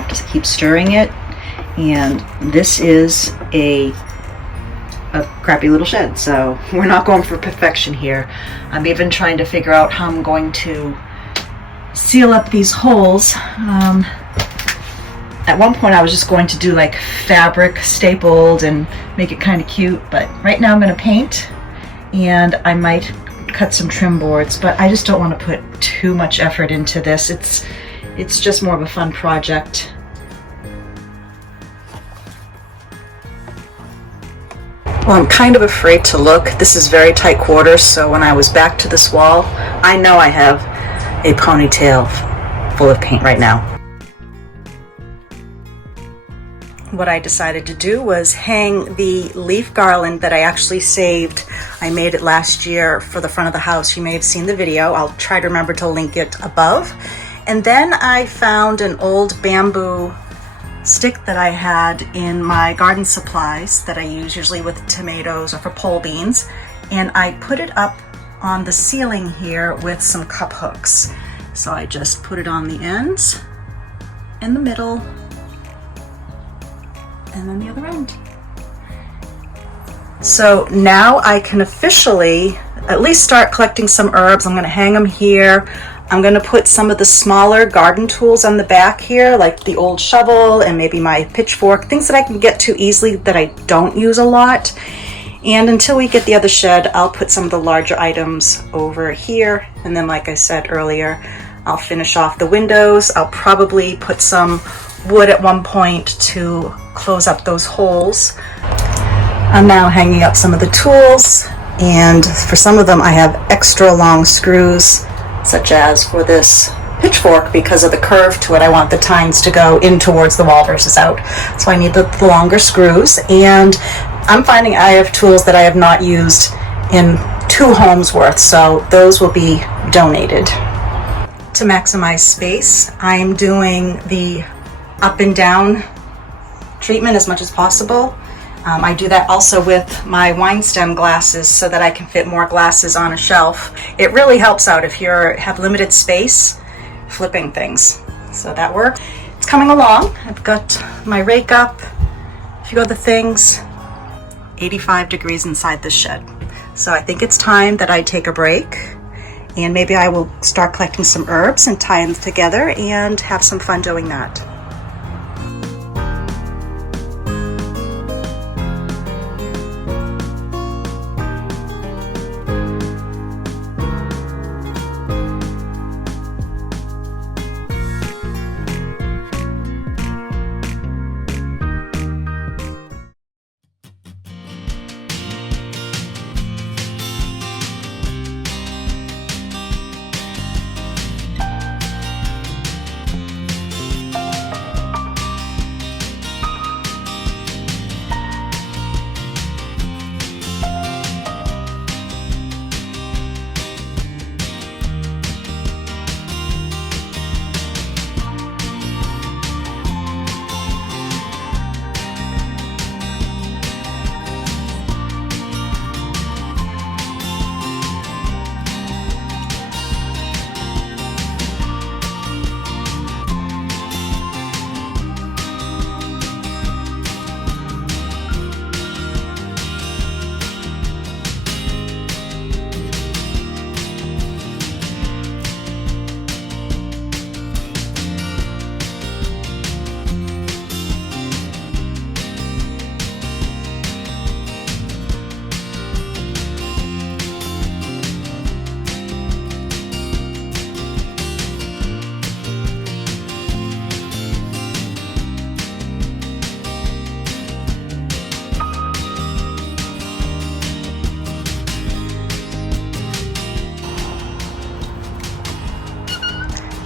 have to keep stirring it. And this is a crappy little shed, so we're not going for perfection here. I'm even trying to figure out how I'm going to seal up these holes. At one point I was just going to do like fabric stapled and make it kind of cute, but right now I'm going to paint, and I might cut some trim boards, but I just don't want to put too much effort into this. It's just more of a fun project. Well, I'm kind of afraid to look. This is very tight quarters, so when I was back to this wall, I know I have a ponytail full of paint right now. What I decided to do was hang the leaf garland that I actually saved. I made it last year for the front of the house. You may have seen the video. I'll try to remember to link it above. And then I found an old bamboo stick that I had in my garden supplies that I use usually with tomatoes or for pole beans, and I put it up on the ceiling here with some cup hooks. So I just put it on the ends, in the middle, and then the other end. So now I can officially at least start collecting some herbs. I'm going to hang them here. I'm going to put some of the smaller garden tools on the back here, like the old shovel and maybe my pitchfork, things that I can get to easily that I don't use a lot. And until we get the other shed, I'll put some of the larger items over here. And then, like I said earlier, I'll finish off the windows. I'll probably put some wood at one point to close up those holes. I'm now hanging up some of the tools, and for some of them I have extra long screws, such as for this pitchfork. Because of the curve to it, I want the tines to go in towards the wall versus out. So I need the longer screws, and I'm finding I have tools that I have not used in 2 homes worth, so those will be donated. To maximize space, I'm doing the up and down treatment as much as possible. I do that also with my wine stem glasses so that I can fit more glasses on a shelf. It really helps out if you have limited space flipping things. So that works. It's coming along. I've got my rake up, a few other things. 85 degrees inside this shed. So I think it's time that I take a break, and maybe I will start collecting some herbs and tie them together and have some fun doing that.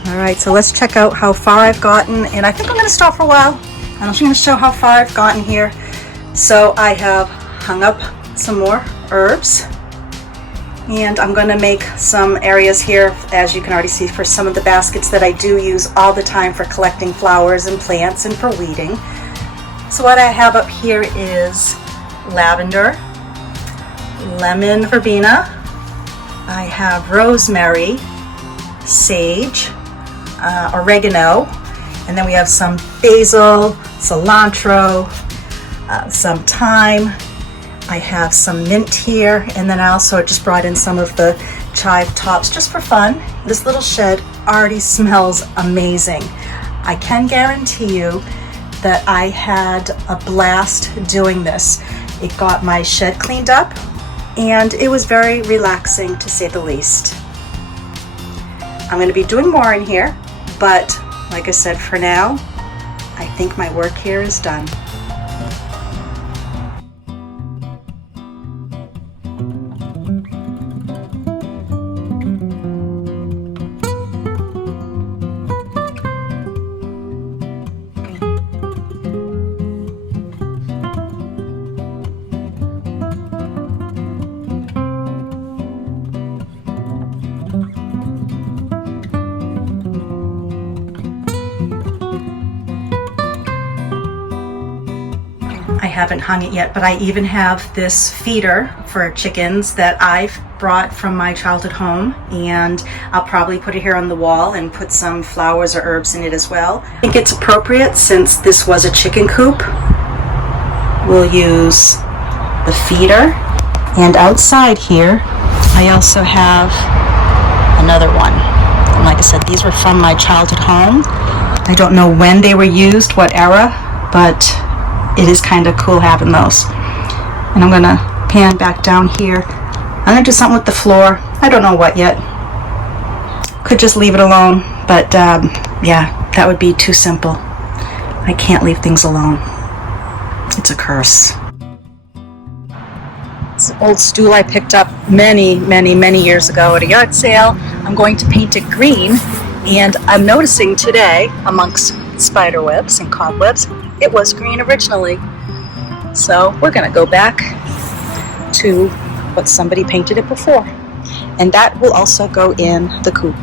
Alright, so let's check out how far I've gotten, and I think I'm going to stop for a while. I'm just going to show how far I've gotten here. So I have hung up some more herbs, and I'm going to make some areas here, as you can already see, for some of the baskets that I do use all the time for collecting flowers and plants and for weeding. So what I have up here is lavender, lemon verbena, I have rosemary, sage, oregano, And then we have some basil, cilantro, some thyme. I have some mint here, and then I also just brought in some of the chive tops just for fun. This little shed already smells amazing. I can guarantee you that I had a blast doing this. It got my shed cleaned up, and it was very relaxing, to say the least. I'm going to be doing more in here, but like I said, for now, I think my work here is done. I haven't hung it yet, but I even have this feeder for chickens that I've brought from my childhood home, and I'll probably put it here on the wall and put some flowers or herbs in it as well. I think it's appropriate, since this was a chicken coop. We'll use the feeder, and outside here I also have another one. And like I said, these were from my childhood home. I don't know when they were used, what era, but it is kind of cool having those. And I'm gonna pan back down here. I'm gonna do something with the floor. I don't know what yet. Could just leave it alone, but yeah, that would be too simple. I can't leave things alone. It's a curse. It's an old stool I picked up many years ago at a yard sale. I'm going to paint it green, and I'm noticing today, amongst spider webs and cobwebs, it was green originally. So we're gonna go back to what somebody painted it before. And that will also go in the coop.